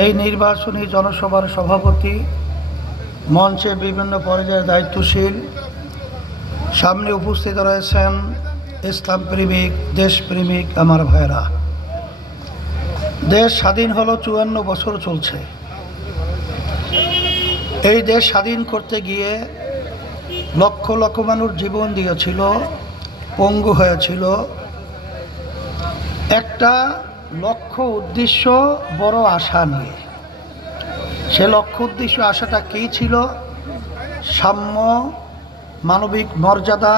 এই নির্বাচনী জনসভার সভাপতি, মঞ্চে বিভিন্ন পর্যায়ের দায়িত্বশীল, সামনে উপস্থিত রয়েছেন ইসলাম প্রেমিক, দেশপ্রেমিক আমার ভাইরা। দেশ স্বাধীন হলো 54 বছর চলছে। এই দেশ স্বাধীন করতে গিয়ে লক্ষ লক্ষ মানুষ জীবন দিয়েছিল, পঙ্গু হয়েছিল। একটা লক্ষ্য উদ্দেশ্য, বড় আশা নিয়ে। সে লক্ষ্য উদ্দেশ্য আশাটা কী ছিল? সাম্য, মানবিক মর্যাদা,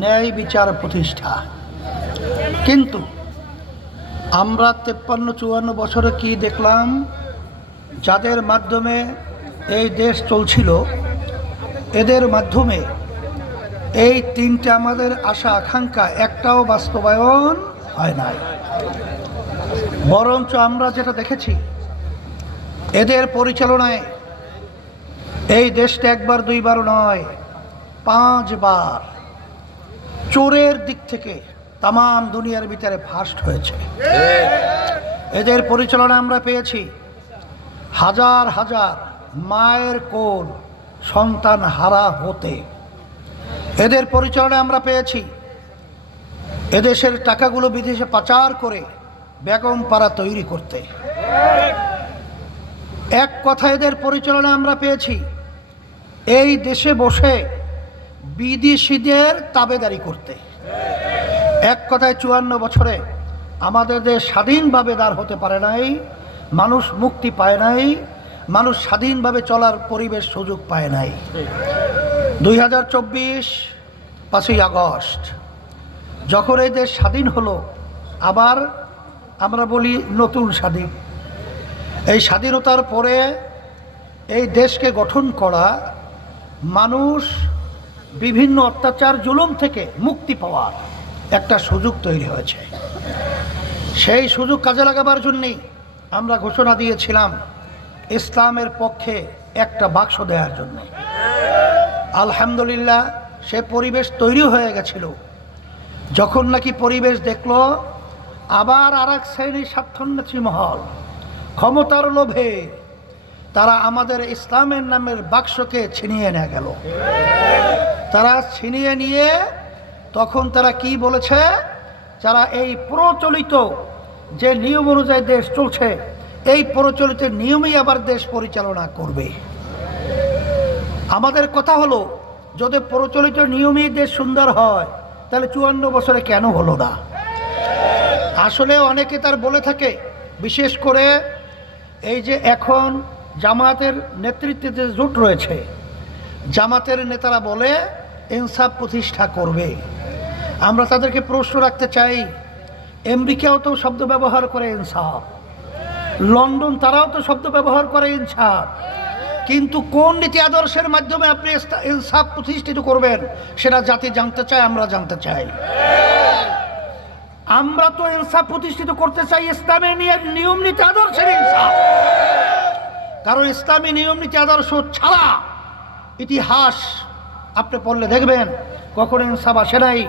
ন্যায় বিচার প্রতিষ্ঠা। কিন্তু আমরা 53-54 বছরে কি দেখলাম? যাদের মাধ্যমে এই দেশ চলছিল, এদের মাধ্যমে এই তিনটা আমাদের আশা আকাঙ্ক্ষা একটাও বাস্তবায়ন হয় নাই। বরঞ্চ আমরা যেটা দেখেছি, এদের পরিচালনায় এই দেশটা একবার দুইবার নয়, 5 বার চোরের দিক থেকে তামাম দুনিয়ার ভিতরে ফার্স্ট হয়েছে। এদের পরিচালনা আমরা পেয়েছি হাজার হাজার মায়ের কোল সন্তান হারা হতে। এদের পরিচালনায় আমরা পেয়েছি এদেশের টাকাগুলো বিদেশে পাচার করে বেগম পাড়া তৈরি করতে। এক কথা, এদের পরিচালনা আমরা পেয়েছি এই দেশে বসে বিদেশিদের তাবেদারি করতে। এক কথায় 54 বছরে আমাদের দেশ স্বাধীনভাবে দাঁড় হতে পারে নাই, মানুষ মুক্তি পায় নাই, মানুষ স্বাধীনভাবে চলার পরিবেশ সুযোগ পায় নাই। 2024 5ই আগস্ট যখন এই দেশ স্বাধীন হলো, আবার আমরা বলি নতুন স্বাধীন। এই স্বাধীনতার পরে এই দেশকে গঠন করা, মানুষ বিভিন্ন অত্যাচার জুলুম থেকে মুক্তি পাওয়ার একটা সুযোগ তৈরি হয়েছে। সেই সুযোগ কাজে লাগাবার জন্যেই আমরা ঘোষণা দিয়েছিলাম ইসলামের পক্ষে একটা বাক্স দেওয়ার জন্য। আলহামদুলিল্লাহ, সে পরিবেশ তৈরি হয়ে গেছিল। যখন নাকি পরিবেশ দেখলো আবার আর এক শ্রেণীর স্বার্থন্বেষী মহল ক্ষমতার লোভে তারা আমাদের ইসলামের নামের বাক্সকে ছিনিয়ে নিয়ে গেল। তারা ছিনিয়ে নিয়ে তখন তারা কি বলেছে? যারা এই প্রচলিত যে নিয়ম অনুযায়ী দেশ চলছে, এই প্রচলিত নিয়মেই আবার দেশ পরিচালনা করবে। আমাদের কথা হলো, যদি প্রচলিত নিয়মেই দেশ সুন্দর হয়, তাহলে 54 বছরে কেন হলো না? আসলে অনেকে তার বলে থাকে, বিশেষ করে এই যে এখন জামাতের নেতৃত্বে যে জোট রয়েছে, জামাতের নেতারা বলে ইনসাফ প্রতিষ্ঠা করবে। আমরা তাদেরকে প্রশ্ন রাখতে চাই, আমেরিকাও তো শব্দ ব্যবহার করে ইনসাফ, লন্ডন তারাও তো শব্দ ব্যবহার করে ইনসাফ, কিন্তু কোন নীতি আদর্শের মাধ্যমে আপনি ইনসাফ প্রতিষ্ঠিত করবেন সেটা জাতি জানতে চায়, আমরা জানতে চাই। আমরা তো ইনসাফ প্রতিষ্ঠিত করতে চাই ইসলামের নিয়ম নীতি আদর্শের ইনসাফ। কারণ ইসলামী নিয়ম নীতি আদর্শ ছাড়া ইতিহাস আপনি পড়লে দেখবেন কখনো ইনসাফ আসে নাই,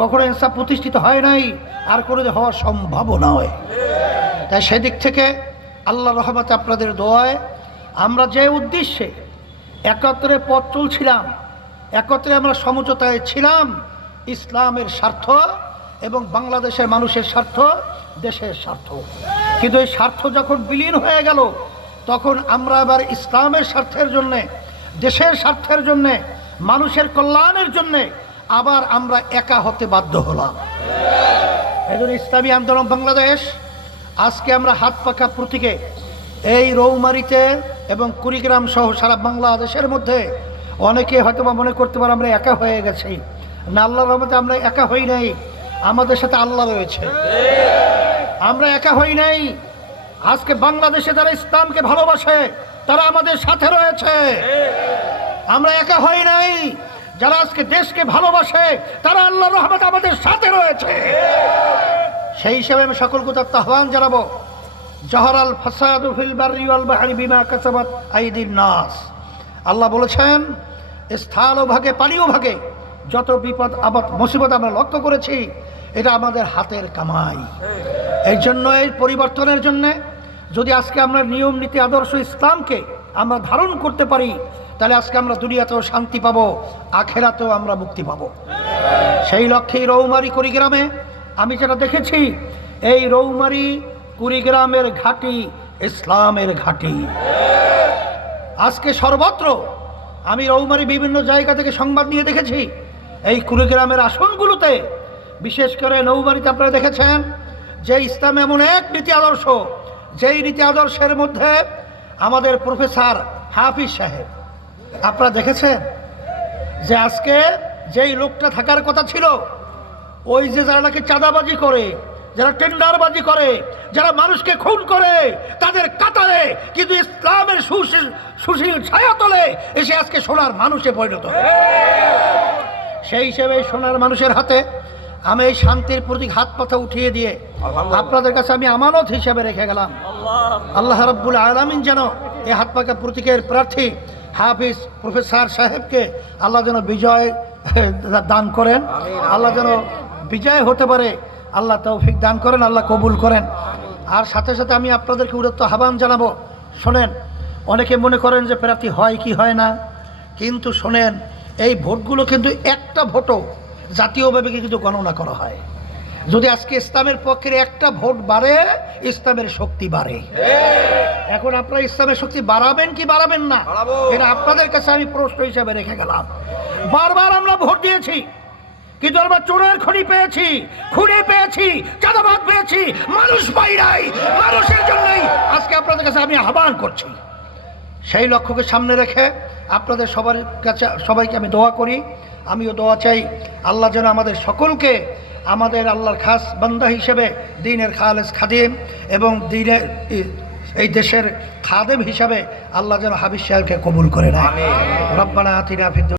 কখনো ইনসাফ প্রতিষ্ঠিত হয় নাই, আর কোনো হওয়া সম্ভব নয়। তাই সেদিক থেকে আল্লাহ রহমতে আপনাদের দোয়ায় আমরা যে উদ্দেশ্যে একত্রে পথ চলছিলাম, একত্রে আমরা সমঝোতায় ছিলাম, ইসলামের স্বার্থ এবং বাংলাদেশের মানুষের স্বার্থ, দেশের স্বার্থ। কিন্তু এই স্বার্থ যখন বিলীন হয়ে গেল, তখন আমরা আবার ইসলামের স্বার্থের জন্যে, দেশের স্বার্থের জন্যে, মানুষের কল্যাণের জন্যে আবার আমরা একা হতে বাধ্য হলাম। এই জন্য ইসলামী আন্দোলন বাংলাদেশ আজকে আমরা হাত পাখা প্রতীকে এই রৌমারীতে এবং কুড়িগ্রাম সহ সারা বাংলাদেশের মধ্যে অনেকে হয়তো বা মনে করতে পারে আমরা একা হয়ে গেছি। না, আল্লাহর রহমতে আমরা একা হই নাই, আমাদের সাথে আল্লাহ রয়েছে। আমরা একা হই নাই। আজকে বাংলাদেশে যারা ইসলামকে ভালোবাসে তারা আমাদের সাথে রয়েছে। আমরা একা হই নাই। যারা আজকে দেশকে ভালোবাসে তারা আল্লাহর রহমতে আমাদের সাথে রয়েছে। সেই হিসাবে আমি সকলকে আহ্বান জানাবো, জহরাল ফাসাদু ফিল বাররি ওয়াল বাহরি বিমা কাসাবাত আইদিন নাস। আল্লাহ বলেছেন, স্থল ভাগে পানিও ভাগে যত বিপদ আপদ মুসিবত আমরা লক্ষ্য করেছি, এটা আমাদের হাতের কামাই। এই জন্য এই পরিবর্তনের জন্যে যদি আজকে আমরা নিয়ম নীতি আদর্শ ইসলামকে আমরা ধারণ করতে পারি, তাহলে আজকে আমরা দুনিয়াতেও শান্তি পাবো, আখেরাতেও আমরা মুক্তি পাবো। সেই লক্ষ্যেই রৌমারী কুড়িগ্রামে আমি যেটা দেখেছি, এই রৌমারী কুড়িগ্রামের ঘাঁটি ইসলামের ঘাঁটি। আজকে সর্বত্র আমি রৌমারী বিভিন্ন জায়গা থেকে সংবাদ নিয়ে দেখেছি, এই কুড়িগ্রামের আসনগুলোতে, বিশেষ করে নৌবাড়িতে আপনারা দেখেছেন যে ইসলাম এমন এক নীতি আদর্শ, যেই নীতি আদর্শের মধ্যে আমাদের প্রফেসর হাফিজ সাহেব, আপনারা দেখেছেন যে আজকে যেই লোকটা থাকার কথা ছিল, ওই যে যারা নাকি চাঁদাবাজি করে, যারা টেন্ডারবাজি করে, যারা মানুষকে খুন করে, তাদের কাতারে কিন্তু ইসলামের সুশীল ছায়াতলে এসে আজকে সোনার মানুষে পরিণত হয়। সেই হিসেবে সোনার মানুষের হাতে আমি এই শান্তির প্রতীক হাত পাতা উঠিয়ে দিয়ে আপনাদের কাছে আমি আমানত হিসেবে রেখে গেলাম। আল্লাহ রাব্বুল আলামিন যেন এই হাত পাকা প্রতীকের প্রার্থী হাফিজ প্রফেসর সাহেবকে আল্লাহ যেন বিজয় দান করেন, আল্লাহ যেন বিজয় হতে পারে, আল্লাহ তৌফিক দান করেন, আল্লাহ কবুল করেন। আর সাথে সাথে আমি আপনাদেরকে উদাত্ত আহ্বান জানাবো, শোনেন, অনেকে মনে করেন যে প্রার্থী হয় কি হয় না, কিন্তু শোনেন, এই ভোটগুলো কিন্তু একটা ভোটও জাতীয়ভাবে কিন্তু গণনা করা হয়। যদি আজকে ইসলামের পক্ষের একটা ভোট বাড়ে, ইসলামের শক্তি বাড়ে। এখন আপনারা ইসলামের শক্তি বাড়াবেন কি বাড়াবেন না, এটা আপনাদের কাছে আমি প্রশ্ন হিসাবে রেখে গেলাম। বারবার আমরা ভোট দিয়েছি, কিন্তু আমরা চোরের খনি পেয়েছি, খুনি পেয়েছি, চাঁদাবাজ পেয়েছি, মানুষ পাই নাই। মানুষের জন্যই আজকে আপনাদের কাছে আমি আহ্বান করছি। সেই লক্ষ্যকে সামনে রেখে আপনাদের সবার কাছে সবাইকে আমি দোয়া করি, আমিও দোয়া চাই, আল্লাহ যেন আমাদের সকলকে আমাদের আল্লাহর খাস বান্দা হিসেবে দ্বীনের খালেস খাদিম এবং দ্বীনের এই দেশের খাদেম হিসাবে আল্লাহ যেন হাফিজ সাহেবকে কবুল করে নেয়। রব্বানা আতিনা ফিদ